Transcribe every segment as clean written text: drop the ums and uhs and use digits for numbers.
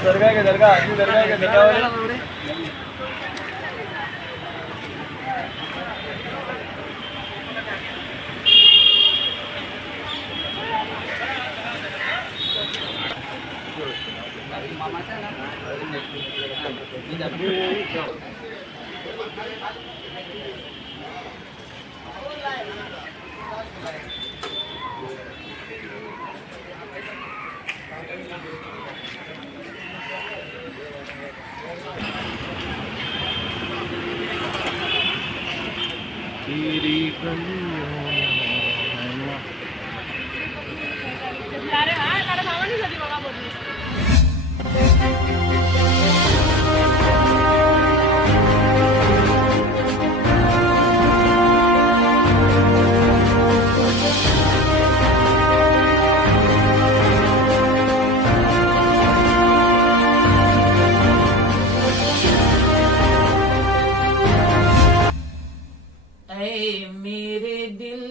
दरगाह के दरगाह वाले तेरी मेरे दिल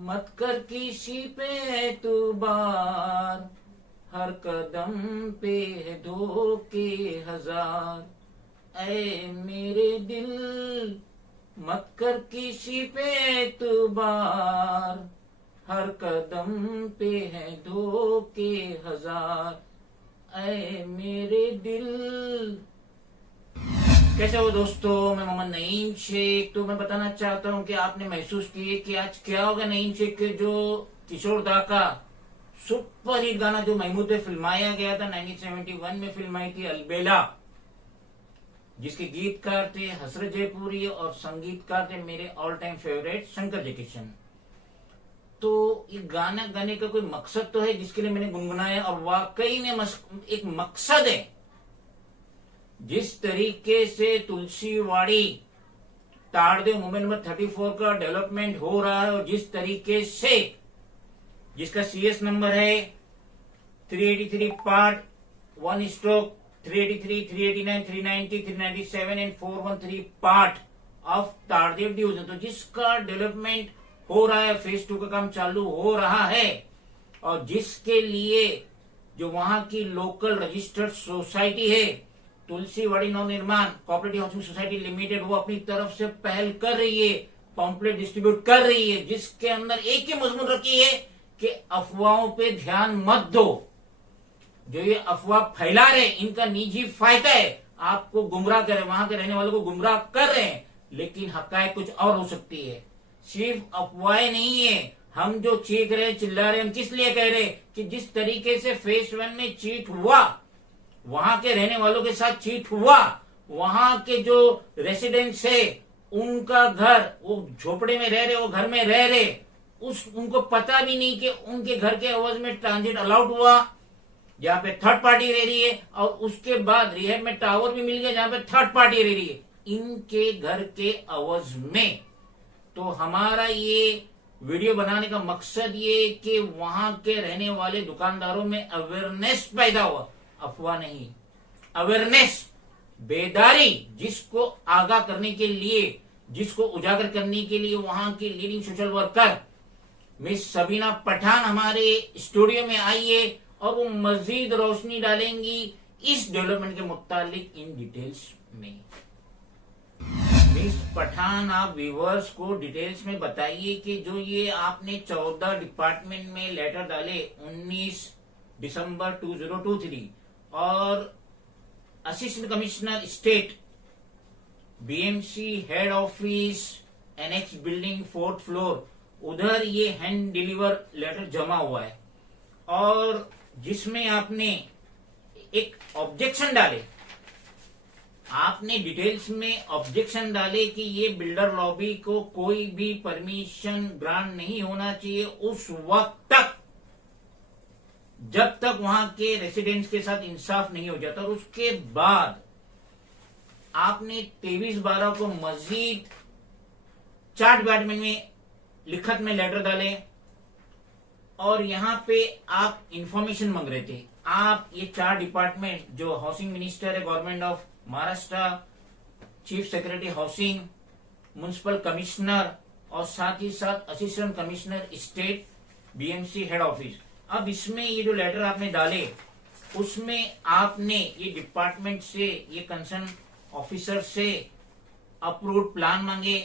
मत कर किसी पे एतबार, हर कदम पे है धोखे हजार। ऐ मेरे दिल मत कर किसी पे एतबार, हर कदम पे है धोखे हजार। ऐ मेरे दिल। कैसे हो दोस्तों, मैं मोहम्मद नईम शेख। तो मैं बताना चाहता हूं कि आपने महसूस किए कि आज क्या होगा नईम शेख के जो किशोर दा का सुपर हिट गाना जो महमूद पे फिल्माया गया था 1971 में फिल्म आई थी अलबेला, जिसके गीतकार थे हसरत जयपुरी और संगीतकार थे मेरे all time favourite Shankar Jaikishan. तो ये गाना गाने का कोई मकसद तो है जिसके लिए मैंने गुनगुनाया, और वाकई में एक मकसद है। जिस तरीके से तुलसीवाड़ी ताड़देव मूवमेंट नंबर 34 का डेवलपमेंट हो रहा है, और जिस तरीके से जिसका सीएस नंबर है 383 part 1 stroke 383, 389, 390, 397 and 413 part of ताड़देव डिवीजन, तो जिसका डेवलपमेंट हो रहा है, फेज 2 का काम चालू हो रहा है, और जिसके लिए जो वहां की लोकल रजिस्टर्ड सोसाइटी है Tulsiwadi Navnirman cooperative housing society limited, वो अपनी तरफ से पहल कर रही है, पम्पलेट डिस्ट्रीब्यूट कर रही है, जिसके अंदर एक ही मजमून रखी है कि अफवाहों पे ध्यान मत दो। जो ये अफवाह फैला रहे इनका निजी फायदा है, आपको गुमराह कर रहे, वहां के रहने वालों को गुमराह कर रहे हैं, लेकिन हकायत कुछ और हो सकती है। सिर्फ अफवाहें नहीं है, हम जो चीख रहे चिल्ला रहे, हम किस लिए कह रहे कि जिस तरीके से फेज 1 में चीट हुआ, वहां के रहने वालों के साथ चीट हुआ, वहां के जो रेसिडेंट्स है उनका घर, वो झोपड़े में रह रहे, वो घर में रह रहे, उनको पता भी नहीं कि उनके घर के एवज में ट्रांजिट अलाउड हुआ, जहां पे थर्ड पार्टी रह रही है, और उसके बाद रिहेब में टावर भी मिल गया जहां पे थर्ड पार्टी रह रही है, इनके घर के एवज में। तो हमारा ये वीडियो बनाने का मकसद ये कि वहां के रहने वाले दुकानदारों में अवेयरनेस पैदा हुआ, अफवाह नहीं, अवेयरनेस, बेदारी, जिसको आगाह करने के लिए, जिसको उजागर करने के लिए वहां की leading social worker miss Sabina Pathan हमारे स्टूडियो में आई है, और वो मजीद रोशनी डालेंगी इस डेवलपमेंट के मुतालिक इन डिटेल्स में। मिस पठान, आप व्यूअर्स को डिटेल्स में बताइए कि जो ये आपने 14 डिपार्टमेंट में लेटर डाले 19 दिसंबर 2023, और assistant commissioner state BMC head office annex building 4th floor, उधर ये हैंड डिलीवर लेटर जमा हुआ है, और जिसमें आपने एक ऑब्जेक्शन डाले, आपने डिटेल्स में ऑब्जेक्शन डाले कि ये बिल्डर लॉबी को कोई भी परमिशन ग्रांट नहीं होना चाहिए उस वक्त तक जब तक वहां के रेसिडेंट्स के साथ इंसाफ नहीं हो जाता। और उसके बाद आपने 23/12 को मजीद 4 डिपार्टमेंट में लिखत में लेटर डाले, और यहां पे आप इंफॉर्मेशन मांग रहे थे। आप ये 4 डिपार्टमेंट जो हाउसिंग मिनिस्टर है government of Maharashtra, chief secretary housing, municipal commissioner, और साथ ही साथ assistant commissioner state BMC head office. अब इसमें ये जो लेटर आपने डाले उसमें आपने ये डिपार्टमेंट से, ये कंसर्न ऑफिसर से अप्रूव्ड प्लान मांगे,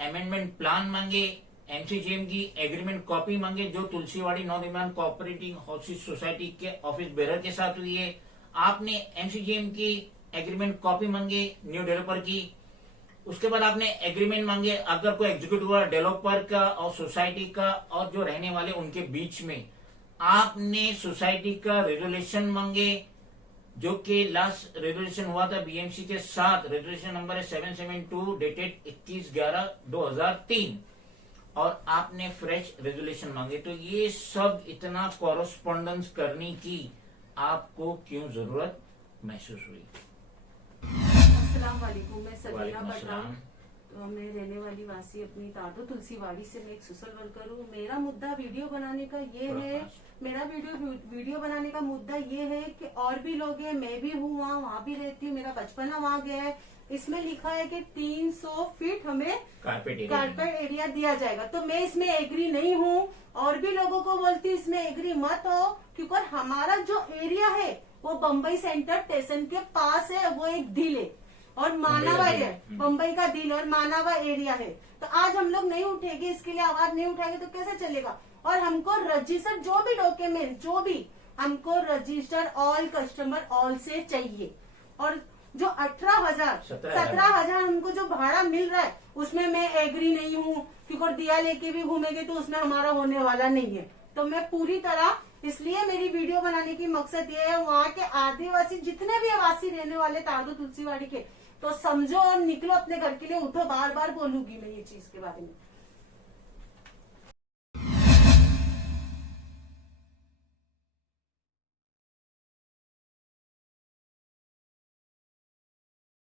अमेंडमेंट प्लान मांगे, एमसीजीएम की एग्रीमेंट कॉपी मांगे जो Tulsiwadi Navnirman cooperative housing society के ऑफिस बेरर के साथ हुई है। आपने एमसीजीएम की एग्रीमेंट कॉपी मांगे न्यू डेवलपर की। उसके बाद आपने एग्रीमेंट मांगे अगर कोई एग्जीक्यूटिव हुआ डेवलपर का और सोसाइटी का और जो रहने वाले उनके बीच में। आपने सोसाइटी का रेजोल्यूशन मांगे जो कि लास्ट रेजोल्यूशन हुआ था बीएमसी के साथ, रेजोल्यूशन नंबर है 772 डेटेड 21/11/2003, और आपने फ्रेश रेजोल्यूशन मांगे। तो ये सब इतना कॉरेस्पॉन्डेंस करने की आपको क्यों जरूरत महसूस हुई? अस्सलाम वालेकुम, मैं सबीना वालेकुम पठान। अस्सलाम। तो मैं रहने वाली वासी अपनी तादो तुलसीवाड़ी से। मैं एक सोशल वर्कर हूँ। मेरा मुद्दा वीडियो बनाने का ये है, मेरा वीडियो बनाने का मुद्दा ये है कि और भी लोग हैं, मैं भी हूँ वहाँ भी रहती हूँ, मेरा बचपना वहाँ गया है। इसमें लिखा है कि 300 फीट हमें कारपेट एरिया दिया जाएगा, तो मैं इसमें एग्री नहीं हूँ। और भी लोगों को बोलती इसमें एग्री मत हो, क्योंकि हमारा जो एरिया है वो बम्बई सेंट्रल स्टेशन के पास है, वो एक दिल है और मानावा है, बम्बई का दिल और मानावा एरिया है। तो आज हम लोग नहीं उठेंगे, इसके लिए आवाज नहीं उठाएंगे तो कैसे चलेगा? और हमको रजिस्टर जो भी डॉक्यूमेंट, जो भी हमको रजिस्टर ऑल कस्टमर ऑल से चाहिए। और जो 17,000 हमको जो भाड़ा मिल रहा है उसमें मैं एग्री नहीं हूँ, क्योंकि दिया लेके भी घूमेंगे तो उसमें हमारा होने वाला नहीं है। तो मैं पूरी तरह, इसलिए मेरी वीडियो बनाने की मकसद ये है, वहाँ के आदिवासी जितने भी आवासी रहने वाले तारदो तुलसीवाड़ी के, तो समझो और निकलो अपने घर के लिए, उठो। बार बार बोलूंगी मैं ये चीज के बारे में।